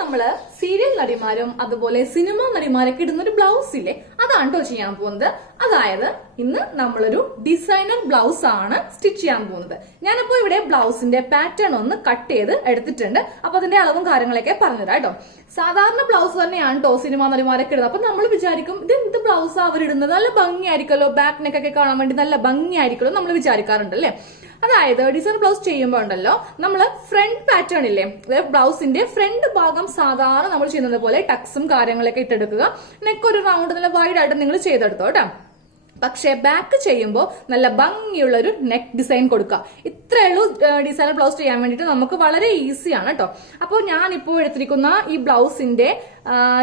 നമ്മള് സീരിയൽ നടിമാരും അതുപോലെ സിനിമ നടിമാരൊക്കെ ഇടുന്ന ഒരു ബ്ലൗസ് ഇല്ലേ, അതാണ് കേട്ടോ ചെയ്യാൻ പോകുന്നത്. അതായത് ഇന്ന് നമ്മളൊരു ഡിസൈനർ ബ്ലൗസ് ആണ് സ്റ്റിച്ച് ചെയ്യാൻ പോകുന്നത്. ഞാനിപ്പോ ഇവിടെ ബ്ലൗസിന്റെ പാറ്റേൺ ഒന്ന് കട്ട് ചെയ്ത് എടുത്തിട്ടുണ്ട്. അപ്പൊ അതിന്റെ അളവും കാര്യങ്ങളൊക്കെ പറഞ്ഞുതരാം കേട്ടോ. സാധാരണ ബ്ലൗസ് തന്നെയാണ് കേട്ടോ സിനിമ നടിമാരൊക്കെ ഇടുന്നത്. അപ്പൊ നമ്മൾ വിചാരിക്കും ഇത് എന്ത് ബ്ലൗസ് അവരിടുന്നത്, നല്ല ഭംഗിയായിരിക്കല്ലോ, ബാക്ക് നെക്ക് ഒക്കെ കാണാൻ വേണ്ടി നല്ല ഭംഗിയായിരിക്കുമല്ലോ നമ്മൾ വിചാരിക്കാറുണ്ട് അല്ലേ. അതായത് ഡിസൈൻ ബ്ലൗസ് ചെയ്യുമ്പോൾ ഉണ്ടല്ലോ, നമ്മള് ഫ്രണ്ട് പാറ്റേൺ ഇല്ലേ, ബ്ലൗസിന്റെ ഫ്രണ്ട് ഭാഗം സാധാരണ നമ്മൾ ചെയ്യുന്നത് പോലെ ടക്സും കാര്യങ്ങളൊക്കെ ഇട്ടെടുക്കുക. നെക്ക് ഒരു റൗണ്ട് നല്ല വൈഡ് ആയിട്ട് നിങ്ങൾ ചെയ്തെടുത്തോ കേട്ടോ. പക്ഷെ ബാക്ക് ചെയ്യുമ്പോൾ നല്ല ഭംഗിയുള്ള ഒരു നെക്ക് ഡിസൈൻ കൊടുക്കുക. ഇത്രയേ ഉള്ളൂ ഡിസൈനർ ബ്ലൗസ് ചെയ്യാൻ വേണ്ടിയിട്ട് നമുക്ക് വളരെ ഈസിയാണ് കേട്ടോ. അപ്പോൾ ഞാനിപ്പോൾ എടുത്തിരിക്കുന്ന ഈ ബ്ലൗസിന്റെ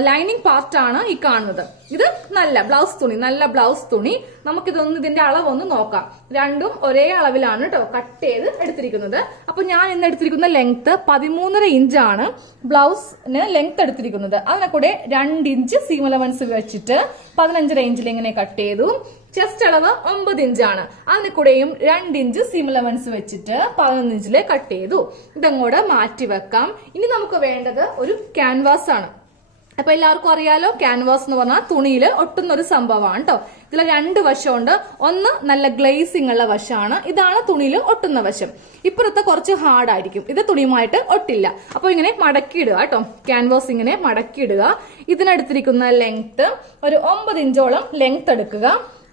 ലൈനിങ് പാർട്ടാണ് ഈ കാണുന്നത്. ഇത് നല്ല ബ്ലൗസ് തുണി. നമുക്കിതൊന്ന് ഇതിന്റെ അളവൊന്ന് നോക്കാം. രണ്ടും ഒരേ അളവിലാണ് കേട്ടോ കട്ട് ചെയ്ത് എടുത്തിരിക്കുന്നത്. അപ്പൊ ഞാൻ ഇന്ന് എടുത്തിരിക്കുന്ന ലെങ്ത് 13.5 ഇഞ്ചാണ് ബ്ലൗസിന് ലെങ്ത് എടുത്തിരിക്കുന്നത്. അതിനെ കൂടെ 2 ഇഞ്ച് സീം അലവൻസ് വെച്ചിട്ട് 15.5 ഇഞ്ചിൽ ഇങ്ങനെ കട്ട് ചെയ്തു. ചെസ്റ്റ് അളവ് 9 ഇഞ്ചാണ്. അതിന് കൂടെയും 2 ഇഞ്ച് സീം അലവൻസ് വെച്ചിട്ട് 11 ഇഞ്ചില് കട്ട് ചെയ്തു. ഇതങ്ങോട്ട് മാറ്റി വെക്കാം. ഇനി നമുക്ക് വേണ്ടത് ഒരു ക്യാൻവാസ് ആണ്. അപ്പൊ എല്ലാവർക്കും അറിയാലോ, ക്യാൻവാസ് എന്ന് പറഞ്ഞാൽ തുണിയിൽ ഒട്ടുന്ന ഒരു സംഭവമാണ് കേട്ടോ. ഇതിൽ 2 വശമുണ്ട്. ഒന്ന് നല്ല ഗ്ലേസിംഗ് ഉള്ള വശമാണ്, ഇതാണ് തുണിയിൽ ഒട്ടുന്ന വശം. ഇപ്പുറത്തെ കുറച്ച് ഹാർഡായിരിക്കും, ഇത് തുണിയുമായിട്ട് ഒട്ടില്ല. അപ്പൊ ഇങ്ങനെ മടക്കിയിടുക കേട്ടോ. ക്യാൻവാസ് ഇങ്ങനെ മടക്കിയിടുക. ഇതിനെടുത്തിരിക്കുന്ന ലെങ്ത് ഒരു 9 ഇഞ്ചോളം ലെങ്ത് എടുക്കുക.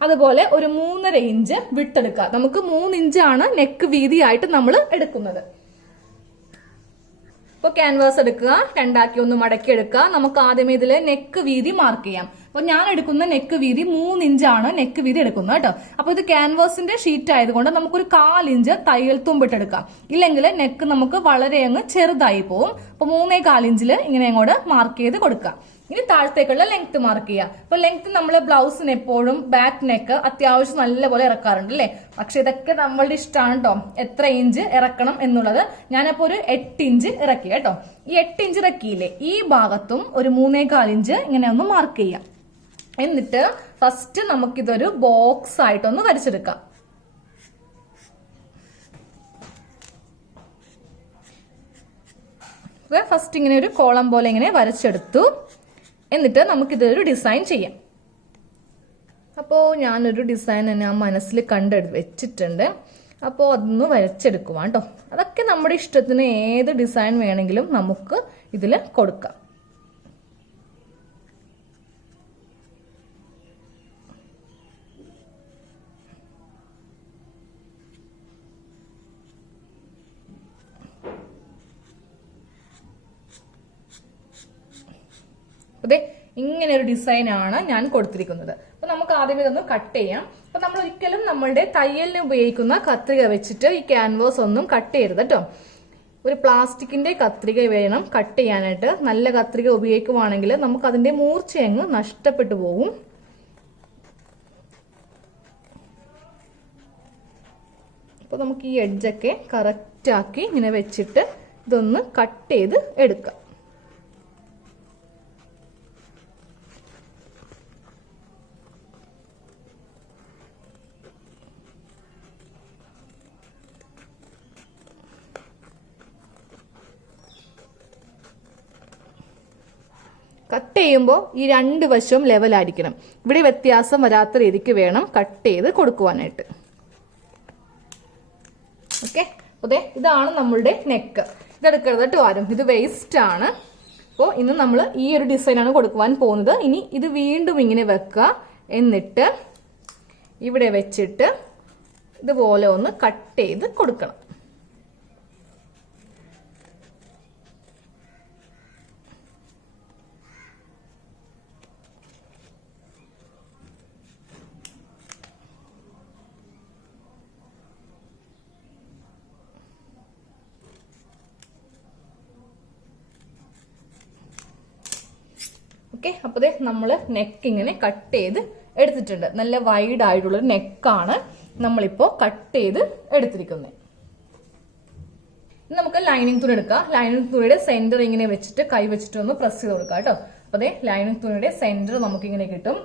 അതുപോലെ ഒരു 3.5 ഇഞ്ച് വിട്ടെടുക്കുക. നമുക്ക് 3 ഇഞ്ചാണ് നെക്ക് വീതിയായിട്ട് നമ്മൾ എടുക്കുന്നത്. ഇപ്പൊ ക്യാൻവാസ് എടുക്കുക, രണ്ടാക്കി ഒന്ന് മടക്കി എടുക്കുക. നമുക്ക് ആദ്യമേ ഇതില് നെക്ക് വീതി മാർക്ക് ചെയ്യാം. അപ്പൊ ഞാൻ എടുക്കുന്ന നെക്ക് വീതി 3 ഇഞ്ചാണ് നെക്ക് വീതി എടുക്കുന്നത് കേട്ടോ. അപ്പൊ ഇത് ക്യാൻവാസിന്റെ ഷീറ്റ് ആയതുകൊണ്ട് നമുക്കൊരു 1/4 ഇഞ്ച് തയ്യൽ തുമ്പിട്ടെടുക്കാം. ഇല്ലെങ്കിൽ നെക്ക് നമുക്ക് വളരെ അങ്ങ് ചെറുതായി പോവും. അപ്പൊ 3.25 ഇഞ്ചില് ഇങ്ങനെ അങ്ങോട്ട് മാർക്ക് ചെയ്ത് കൊടുക്കാം. ഇനി താഴത്തേക്കുള്ള ലെങ്ത് മാർക്ക് ചെയ്യുക. അപ്പൊ ലെങ്ത് നമ്മൾ ബ്ലൗസിന് എപ്പോഴും ബാക്ക് നെക്ക് അത്യാവശ്യം നല്ലപോലെ ഇറക്കാറുണ്ട് അല്ലേ. പക്ഷെ ഇതൊക്കെ നമ്മളുടെ ഇഷ്ടമാണ് കേട്ടോ, എത്ര ഇഞ്ച് ഇറക്കണം എന്നുള്ളത്. ഞാനപ്പോ ഒരു 8 ഇഞ്ച് ഇറക്കി കേട്ടോ. ഈ 8 ഇഞ്ച് ഇറക്കിയില്ലേ, ഈ ഭാഗത്തും ഒരു 3.25 ഇഞ്ച് ഇങ്ങനെ ഒന്ന് മാർക്ക് ചെയ്യാം. എന്നിട്ട് ഫസ്റ്റ് നമുക്കിതൊരു ബോക്സ് ആയിട്ടൊന്ന് വരച്ചെടുക്കാം. ഫസ്റ്റ് ഇങ്ങനെ ഒരു കോളം പോലെ ഇങ്ങനെ വരച്ചെടുത്തു. എന്നിട്ട് നമുക്കിതൊരു ഡിസൈൻ ചെയ്യാം. അപ്പോൾ ഞാനൊരു ഡിസൈൻ ഞാൻ മനസ്സിൽ വെച്ചിട്ടുണ്ട്. അപ്പോൾ അതൊന്ന് വരച്ചെടുക്കുവാൻ കേട്ടോ. അതൊക്കെ നമ്മുടെ ഇഷ്ടത്തിന് ഏത് ഡിസൈൻ വേണമെങ്കിലും നമുക്ക് ഇതിൽ കൊടുക്കാം. അതെ, ഇങ്ങനെ ഒരു ഡിസൈനാണ് ഞാൻ കൊടുത്തിരിക്കുന്നത്. അപ്പൊ നമുക്ക് ആദ്യം ഇതൊന്ന് കട്ട് ചെയ്യാം. അപ്പൊ നമ്മൾ ഒരിക്കലും നമ്മളുടെ തയ്യലിന് ഉപയോഗിക്കുന്ന കത്രിക വെച്ചിട്ട് ഈ ക്യാൻവാസ് ഒന്നും കട്ട് ചെയ്യരുത് കേട്ടോ. ഒരു പ്ലാസ്റ്റിക്കിന്റെ കത്രിക വേണം കട്ട് ചെയ്യാനായിട്ട്. നല്ല കത്രിക ഉപയോഗിക്കുവാണെങ്കിൽ നമുക്ക് അതിന്റെ മൂർച്ചയങ്ങ് നഷ്ടപ്പെട്ടു പോകും. അപ്പൊ നമുക്ക് ഈ എഡ്ജൊക്കെ കറക്റ്റ് ആക്കി ഇങ്ങനെ വെച്ചിട്ട് ഇതൊന്ന് കട്ട് ചെയ്ത് എടുക്കാം. കട്ട് ചെയ്യുമ്പോൾ ഈ 2 വശവും ലെവലായിരിക്കണം. ഇവിടെ വ്യത്യാസം വരാത്ത രീതിക്ക് വേണം കട്ട് ചെയ്ത് കൊടുക്കുവാനായിട്ട്. ഓക്കെ, അതെ, ഇതാണ് നമ്മളുടെ നെക്ക്. ഇതെടുക്കരുത് കേട്ടോ ആരും, ഇത് വേസ്റ്റ് ആണ്. അപ്പോൾ ഇന്ന് നമ്മൾ ഈ ഒരു ഡിസൈനാണ് കൊടുക്കുവാൻ പോകുന്നത്. ഇനി ഇത് വീണ്ടും ഇങ്ങനെ വെക്കുക. എന്നിട്ട് ഇവിടെ വെച്ചിട്ട് ഇതുപോലെ ഒന്ന് കട്ട് ചെയ്ത് കൊടുക്കണം. ഓക്കെ, അപ്പോൾ നമ്മൾ നെക്ക് ഇങ്ങനെ കട്ട് ചെയ്ത് എടുത്തിട്ടുണ്ട്. നല്ല വൈഡ് ആയിട്ടുള്ളൊരു നെക്കാണ് നമ്മളിപ്പോൾ കട്ട് ചെയ്ത് എടുത്തിരിക്കുന്നത്. നമുക്ക് ലൈനിങ് തുണി എടുക്കാം. ലൈനിങ് തുണിയുടെ സെന്റർ ഇങ്ങനെ വെച്ചിട്ട് കൈ വെച്ചിട്ട് ഒന്ന് പ്രസ് ചെയ്ത് കൊടുക്കാം കേട്ടോ. അപ്പോൾ ലൈനിങ് തുണിയുടെ സെന്റർ നമുക്കിങ്ങനെ കിട്ടും.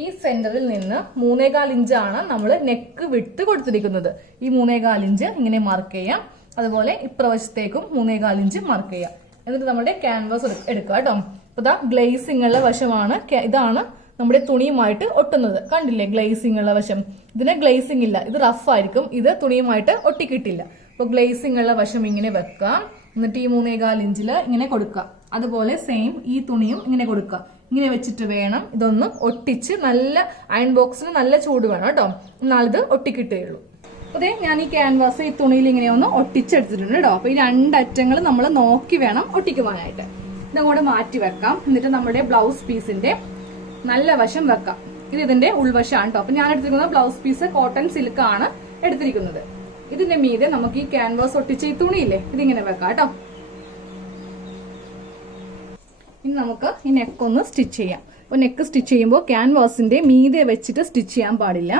ഈ സെന്ററിൽ നിന്ന് 3.25 ഇഞ്ചാണ് നമ്മൾ നെക്ക് വിട്ട് കൊടുത്തിരിക്കുന്നത്. ഈ 3.25 ഇഞ്ച് ഇങ്ങനെ മാർക്ക് ചെയ്യാം. അതുപോലെ ഇപ്രവശത്തേക്കും 3.25 ഇഞ്ച് മാർക്ക് ചെയ്യാം. എന്നിട്ട് നമ്മുടെ ക്യാൻവാസ് എടുക്കുക കേട്ടോ. അപ്പൊ ഇതാ ഗ്ലേസിംഗ് ഉള്ള വശമാണ്, ഇതാണ് നമ്മുടെ തുണിയുമായിട്ട് ഒട്ടുന്നത്. കണ്ടില്ലേ ഗ്ലേസിംഗ് ഉള്ള വശം? ഇതിന് ഗ്ലേസിംഗ് ഇല്ല, ഇത് റഫ് ആയിരിക്കും, ഇത് തുണിയുമായിട്ട് ഒട്ടിക്കിട്ടില്ല. അപ്പൊ ഗ്ലേസിംഗ് ഉള്ള വശം ഇങ്ങനെ വെക്കാം. എന്നിട്ട് ഈ 3.25 ഇഞ്ചില് ഇങ്ങനെ കൊടുക്കുക. അതുപോലെ സെയിം ഈ തുണിയും ഇങ്ങനെ കൊടുക്കുക. ഇങ്ങനെ വെച്ചിട്ട് വേണം ഇതൊന്ന് ഒട്ടിച്ച്, നല്ല അയൺ ബോക്സിന് നല്ല ചൂട് വേണം കേട്ടോ, എന്നാലിത് ഒട്ടിക്കിട്ടുകയുള്ളൂ. അതെ, ഞാൻ ഈ ക്യാൻവാസ് ഈ തുണിയിൽ ഇങ്ങനെ ഒന്ന് ഒട്ടിച്ചെടുത്തിട്ടുണ്ട് കേട്ടോ. അപ്പൊ ഈ രണ്ടറ്റങ്ങൾ നമ്മൾ നോക്കി വേണം ഒട്ടിക്കുവാനായിട്ട്. ഇതങ്ങോട്ട് മാറ്റി വെക്കാം. എന്നിട്ട് നമ്മുടെ ബ്ലൗസ് പീസിന്റെ നല്ല വശം വെക്കാം. ഇത് ഇതിന്റെ ഉൾവശമാണ് കേട്ടോ. അപ്പൊ ഞാൻ എടുത്തിരിക്കുന്നത് ബ്ലൗസ് പീസ് കോട്ടൺ സിൽക്ക് ആണ് എടുത്തിരിക്കുന്നത്. ഇതിന്റെ മീതെ നമുക്ക് ഈ ക്യാൻവാസ് ഒട്ടിച്ച ഈ തുണിയില്ലേ, ഇതിങ്ങനെ വെക്കാം കേട്ടോ. ഇനി നമുക്ക് ഈ നെക്ക് ഒന്ന് സ്റ്റിച്ച് ചെയ്യാം. അപ്പൊ നെക്ക് സ്റ്റിച്ച് ചെയ്യുമ്പോൾ ക്യാൻവാസിന്റെ മീതെ വെച്ചിട്ട് സ്റ്റിച്ച് ചെയ്യാൻ പാടില്ല.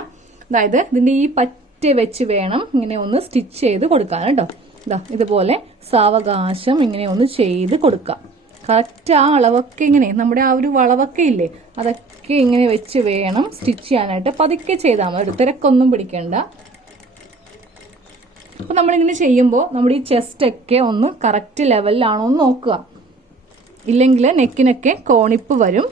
അതായത് ഇതിന്റെ ഈ പറ്റ വെച്ച് വേണം ഇങ്ങനെ ഒന്ന് സ്റ്റിച്ച് ചെയ്ത് കൊടുക്കാൻ കേട്ടോ. ഇതാ ഇതുപോലെ സാവകാശം ഇങ്ങനെ ഒന്ന് ചെയ്ത് കൊടുക്കാം. കറക്റ്റ് ആ അളവൊക്കെ ഇങ്ങനെ, നമ്മുടെ ആ ഒരു വളവൊക്കെ ഇല്ലേ, അതൊക്കെ ഇങ്ങനെ വെച്ച് വേണം സ്റ്റിച്ച് ചെയ്യാനായിട്ട്. പതുക്കെ ചെയ്താൽ മതി, തിരക്കൊന്നും പിടിക്കണ്ട. അപ്പൊ നമ്മളിങ്ങനെ ചെയ്യുമ്പോൾ നമ്മുടെ ഈ ചെസ്റ്റ് ഒക്കെ ഒന്ന് കറക്റ്റ് ലെവലിലാണോ എന്ന് നോക്കുക. ഇല്ലെങ്കിൽ നെക്കിനൊക്കെ കോണിപ്പ് വരും.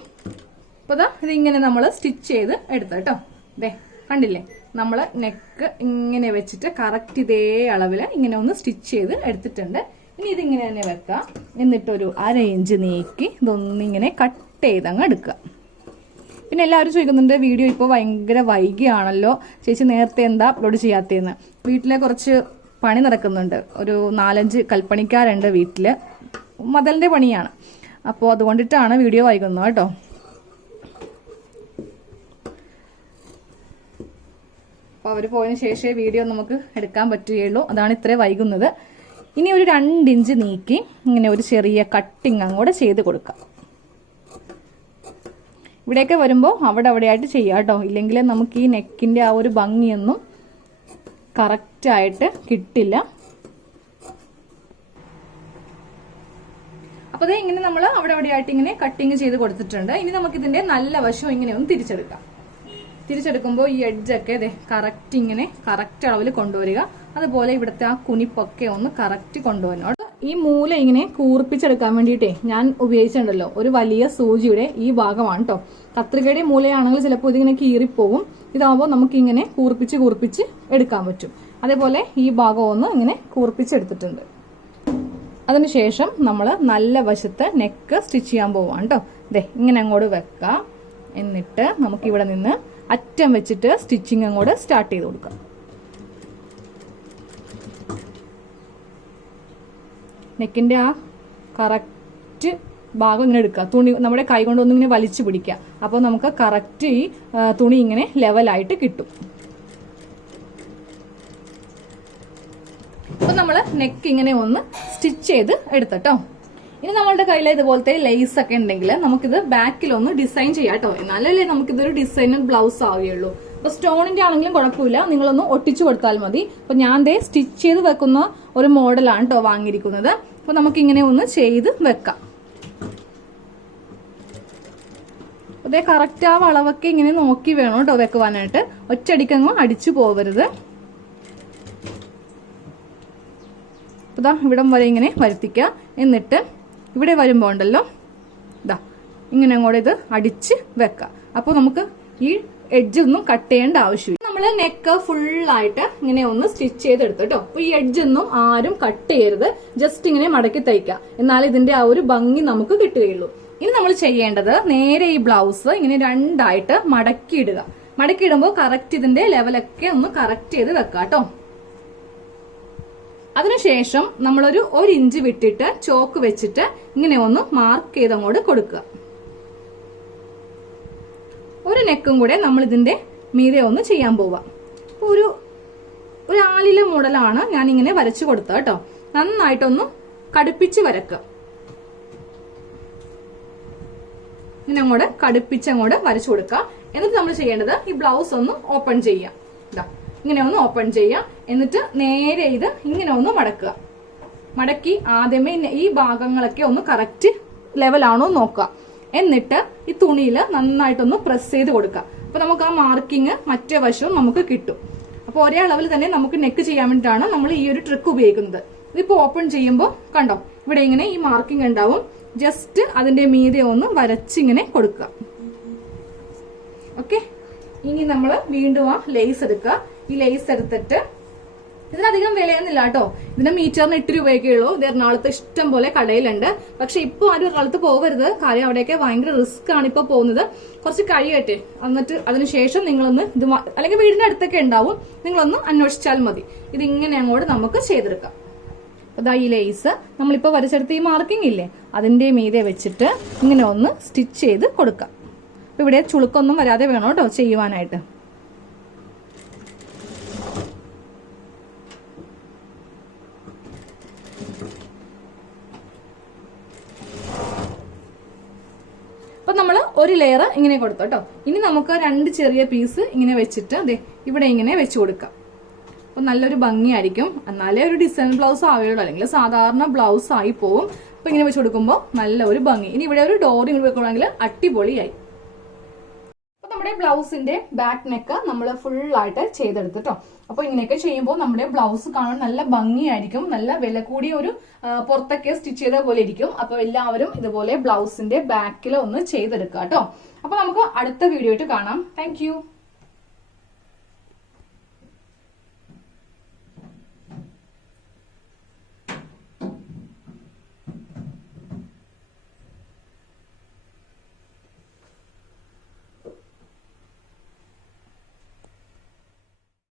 അപ്പൊ ഇതാ ഇതിങ്ങനെ നമ്മൾ സ്റ്റിച്ച് ചെയ്ത് എടുത്ത കേട്ടോ. ഇതേ കണ്ടില്ലേ, നമ്മൾ നെക്ക് ഇങ്ങനെ വെച്ചിട്ട് കറക്റ്റ് ഇതേ അളവില് ഇങ്ങനെ ഒന്ന് സ്റ്റിച്ച് ചെയ്ത് എടുത്തിട്ടുണ്ട്. ഇനി ഇതിങ്ങനെ തന്നെ വെക്കാം. എന്നിട്ടൊരു 1/2 ഇഞ്ച് നീക്കി ഇതൊന്നിങ്ങനെ കട്ട് ചെയ്തങ്ങ് എടുക്കുക. പിന്നെ എല്ലാവരും ചോദിക്കുന്നുണ്ട്, വീഡിയോ ഇപ്പോൾ ഭയങ്കര വൈകിയാണല്ലോ ചേച്ചി, നേരത്തെ എന്താ അപ്ലോഡ് ചെയ്യാത്തതെന്ന്. വീട്ടിലെ കുറച്ച് പണി നടക്കുന്നുണ്ട്. ഒരു 4-5 കൽപ്പണിക്കാരുണ്ട് വീട്ടില്, മതലിന്റെ പണിയാണ്. അപ്പോൾ അതുകൊണ്ടിട്ടാണ് വീഡിയോ വൈകുന്നത് കേട്ടോ. അപ്പോൾ അവർ പോയതിനു ശേഷമേ വീഡിയോ നമുക്ക് എടുക്കാൻ പറ്റുകയുള്ളൂ, അതാണ് ഇത്രയും വൈകുന്നത്. ഇനി ഒരു 2 ഇഞ്ച് നീക്കി ഇങ്ങനെ ഒരു ചെറിയ കട്ടിങ് അങ്ങോട്ട് ചെയ്ത് കൊടുക്കാം. ഇവിടെയൊക്കെ വരുമ്പോൾ അവിടെയായിട്ട് ചെയ്യാം കേട്ടോ, ഇല്ലെങ്കിൽ നമുക്ക് ഈ നെക്കിന്റെ ആ ഒരു ഭംഗിയൊന്നും കറക്റ്റായിട്ട് കിട്ടില്ല. അപ്പൊ അതേ ഇങ്ങനെ നമ്മൾ അവിടെയായിട്ട് ഇങ്ങനെ കട്ടിങ് ചെയ്ത് കൊടുത്തിട്ടുണ്ട്. ഇനി നമുക്ക് ഇതിന്റെ നല്ല വശം ഇങ്ങനെ ഒന്ന് തിരിച്ചെടുക്കാം. തിരിച്ചെടുക്കുമ്പോൾ ഈ എഡ്ജൊക്കെ അതെ കറക്റ്റ് ഇങ്ങനെ കറക്റ്റ് അളവിൽ കൊണ്ടുവരിക. അതുപോലെ ഇവിടുത്തെ ആ കുനിപ്പൊക്കെ ഒന്ന് കറക്റ്റ് കൊണ്ടുവരണം. ഈ മൂല ഇങ്ങനെ കൂർപ്പിച്ചെടുക്കാൻ വേണ്ടിയിട്ടേ ഞാൻ ഉപയോഗിച്ചിട്ടുണ്ടല്ലോ ഒരു വലിയ സൂചിയുടെ ഈ ഭാഗമാണ് കേട്ടോ. കത്രികയുടെ മൂലയാണെങ്കിൽ ചിലപ്പോൾ ഇതിങ്ങനെ കീറിപ്പോകും. ഇതാവുമ്പോൾ നമുക്ക് ഇങ്ങനെ കൂർപ്പിച്ച് എടുക്കാൻ പറ്റും. അതേപോലെ ഈ ഭാഗം ഒന്ന് ഇങ്ങനെ കൂർപ്പിച്ചെടുത്തിട്ടുണ്ട്. അതിനുശേഷം നമ്മൾ നല്ല വശത്ത് നെക്ക് സ്റ്റിച്ച് ചെയ്യാൻ പോവാണ് കേട്ടോ. ഇതേ ഇങ്ങനെ അങ്ങോട്ട് വെക്കാം. എന്നിട്ട് നമുക്ക് ഇവിടെ നിന്ന് അറ്റം വെച്ചിട്ട് സ്റ്റിച്ചിങ് അങ്ങോട്ട് സ്റ്റാർട്ട് ചെയ്ത് കൊടുക്കാം. നെക്കിന്റെ ആ കറക്റ്റ് ഭാഗം ഇങ്ങനെ എടുക്കുക. തുണി നമ്മുടെ കൈ കൊണ്ടൊന്നും ഇങ്ങനെ വലിച്ചു പിടിക്കുക. അപ്പോൾ നമുക്ക് കറക്റ്റ് ഈ തുണി ഇങ്ങനെ ലെവലായിട്ട് കിട്ടും. അപ്പൊ നമ്മൾ നെക്ക് ഇങ്ങനെ ഒന്ന് സ്റ്റിച്ച് ചെയ്ത് എടുത്തട്ടോ. ഇനി നമ്മളുടെ കയ്യിൽ ഇതുപോലത്തെ ലേസ് ഒക്കെ ഉണ്ടെങ്കിൽ നമുക്കിത് ബാക്കിലൊന്ന് ഡിസൈൻ ചെയ്യാം കേട്ടോ. എന്നാലല്ലേ നമുക്കിതൊരു ഡിസൈനർ ബ്ലൗസ് ആവുകയുള്ളൂ. അപ്പൊ സ്റ്റോണിന്റെ ആണെങ്കിലും കുഴപ്പമില്ല, നിങ്ങളൊന്ന് ഒട്ടിച്ചു കൊടുത്താൽ മതി. അപ്പൊ ഞാൻ ദേ സ്റ്റിച്ച് ചെയ്ത് വെക്കുന്ന ഒരു മോഡലാണ് കേട്ടോ വാങ്ങിയിരിക്കുന്നത്. അപ്പൊ നമുക്കിങ്ങനെ ഒന്ന് ചെയ്ത് വെക്കാം. അതേ കറക്റ്റ് ആ വളവൊക്കെ ഇങ്ങനെ നോക്കി വേണം കേട്ടോ വെക്കുവാനായിട്ട്. ഒറ്റയടിക്കങ്ങ് അടിച്ചു പോവരുത്. ഇതാ ഇവിടം വരെ ഇങ്ങനെ വരുത്തിക്കുക. എന്നിട്ട് ഇവിടെ വരുമ്പോൾ ഉണ്ടല്ലോ ഇതാ ഇങ്ങനെ അങ്ങോട്ട് ഇത് അടിച്ച് വെക്കാം. അപ്പോൾ നമുക്ക് ഈ എഡ്ജ് ഒന്നും കട്ട് ചെയ്യേണ്ട ആവശ്യമില്ല. നമ്മൾ നെക്ക് ഫുള്ളായിട്ട് ഇങ്ങനെ ഒന്ന് സ്റ്റിച്ച് ചെയ്തെടുത്തു കേട്ടോ. അപ്പൊ ഈ എഡ്ജ് ഒന്നും ആരും കട്ട് ചെയ്യരുത്, ജസ്റ്റ് ഇങ്ങനെ മടക്കി തയ്ക്കുക. എന്നാൽ ഇതിന്റെ ആ ഒരു ഭംഗി നമുക്ക് കിട്ടുകയുള്ളൂ. ഇനി നമ്മൾ ചെയ്യേണ്ടത് നേരെ ഈ ബ്ലൗസ് ഇങ്ങനെ രണ്ടായിട്ട് മടക്കിയിടുക. മടക്കിയിടുമ്പോൾ കറക്റ്റ് ഇതിന്റെ ലെവലൊക്കെ ഒന്ന് കറക്റ്റ് ചെയ്ത് വെക്കാം കേട്ടോ. അതിനുശേഷം നമ്മളൊരു 1 ഇഞ്ച് വിട്ടിട്ട് ചോക്ക് വെച്ചിട്ട് ഇങ്ങനെ ഒന്ന് മാർക്ക് ചെയ്ത് അങ്ങോട്ട് കൊടുക്കുക. ഒരു നെക്കും കൂടെ നമ്മൾ ഇതിന്റെ മീതെ ഒന്ന് ചെയ്യാൻ പോവാം. ഒരു ആലില മോഡലാണ് ഞാൻ ഇങ്ങനെ വരച്ചു കൊടുത്തത് കേട്ടോ. നന്നായിട്ടൊന്ന് കടുപ്പിച്ച് വരക്കുക. ഇങ്ങനെ അങ്ങോട്ട് കടുപ്പിച്ചങ്ങോട്ട് വരച്ചു കൊടുക്കുക. എന്നിട്ട് നമ്മൾ ചെയ്യേണ്ടത് ഈ ബ്ലൗസ് ഒന്ന് ഓപ്പൺ ചെയ്യാം. ഇതാ ഇങ്ങനെ ഒന്ന് ഓപ്പൺ ചെയ്യാം. എന്നിട്ട് നേരെ ഇത് ഇങ്ങനെ ഒന്ന് മടക്കുക. മടക്കി ആദ്യമേ ഈ ഭാഗങ്ങളൊക്കെ ഒന്ന് കറക്റ്റ് ലെവലാണോ നോക്കുക. എന്നിട്ട് ഈ തുണിയിൽ നന്നായിട്ടൊന്ന് പ്രസ് ചെയ്ത് കൊടുക്കുക. അപ്പൊ നമുക്ക് ആ മാർക്കിങ് മറ്റേ വശവും നമുക്ക് കിട്ടും. അപ്പൊ ഒരേ അളവിൽ തന്നെ നമുക്ക് നെക്ക് ചെയ്യാൻ വേണ്ടിയിട്ടാണ് നമ്മൾ ഈ ഒരു ട്രിക്ക് ഉപയോഗിക്കുന്നത്. ഇതിപ്പോ ഓപ്പൺ ചെയ്യുമ്പോൾ കണ്ടോ ഇവിടെ ഇങ്ങനെ ഈ മാർക്കിംഗ് ഉണ്ടാവും. ജസ്റ്റ് അതിന്റെ മീതെ ഒന്ന് വരച്ചിങ്ങനെ കൊടുക്കുക. ഓക്കെ, ഇനി നമ്മൾ വീണ്ടും ആ ലേസ് എടുക്കുക. ഈ ലേസ് എടുത്തിട്ട് ഇതിനധികം വിലയൊന്നുമില്ല കേട്ടോ. ഇതിന് മീറ്ററിന് 8 രൂപയൊക്കെ ഉള്ളൂ. ഇത് എറണാകുളത്ത് ഇഷ്ടം പോലെ കടയിലുണ്ട്. പക്ഷെ ഇപ്പൊ ആരും എറണാകുളത്ത് പോകരുത്, കാര്യം അവിടെയൊക്കെ ഭയങ്കര റിസ്ക് ആണ് ഇപ്പൊ പോകുന്നത്. കുറച്ച് കഴിയട്ടെ, എന്നിട്ട് അതിനുശേഷം നിങ്ങളൊന്ന് ഇത് അല്ലെങ്കിൽ വീടിന്റെ അടുത്തൊക്കെ ഉണ്ടാവും, നിങ്ങളൊന്ന് അന്വേഷിച്ചാൽ മതി. ഇതിങ്ങനെ അങ്ങോട്ട് നമുക്ക് ചെയ്തെടുക്കാം. അതാ ഈ ലേസ് നമ്മളിപ്പോ വരച്ചെടുത്ത ഈ മാർക്കിംഗ് ഇല്ലേ, അതിന്റെ മീതെ വെച്ചിട്ട് ഇങ്ങനെ ഒന്ന് സ്റ്റിച്ച് ചെയ്ത് കൊടുക്കാം. അപ്പൊ ഇവിടെ ചുളുക്കൊന്നും വരാതെ വേണം കേട്ടോ ചെയ്യുവാനായിട്ട്. അപ്പൊ നമ്മൾ ഒരു ലെയർ ഇങ്ങനെ കൊടുത്തു കേട്ടോ. ഇനി നമുക്ക് 2 ചെറിയ പീസ് ഇങ്ങനെ വെച്ചിട്ട് അതെ ഇവിടെ ഇങ്ങനെ വെച്ച് കൊടുക്കാം. അപ്പൊ നല്ലൊരു ഭംഗിയായിരിക്കും. എന്നാലേ ഒരു ഡിസൈൻ ബ്ലൗസ് ആവുകയുള്ളൂ, അല്ലെങ്കിൽ സാധാരണ ബ്ലൗസ് ആയി പോവും. അപ്പൊ ഇങ്ങനെ വെച്ച് കൊടുക്കുമ്പോൾ നല്ല ഒരു ഭംഗി. ഇനി ഇവിടെ ഒരു ഡോർ ഇങ്ങനെ വെക്കുകയാണെങ്കിൽ അടിപൊളിയായി. അപ്പൊ നമ്മുടെ ബ്ലൗസിന്റെ ബാക്ക് നെക്ക് നമ്മൾ ഫുൾ ആയിട്ട് ചെയ്തെടുത്തിട്ടോ. അപ്പൊ ഇങ്ങനെയൊക്കെ ചെയ്യുമ്പോൾ നമ്മുടെ ബ്ലൗസ് കാണാൻ നല്ല ഭംഗിയായിരിക്കും. നല്ല വില കൂടിയ ഒരു പുറത്തൊക്കെ സ്റ്റിച്ച് ചെയ്ത പോലെ ഇരിക്കും. അപ്പൊ എല്ലാവരും ഇതുപോലെ ബ്ലൗസിന്റെ ബാക്കിൽ ഒന്ന് ചെയ്തെടുക്കുക കേട്ടോ. അപ്പൊ നമുക്ക് അടുത്ത വീഡിയോ ആയിട്ട് കാണാം. താങ്ക്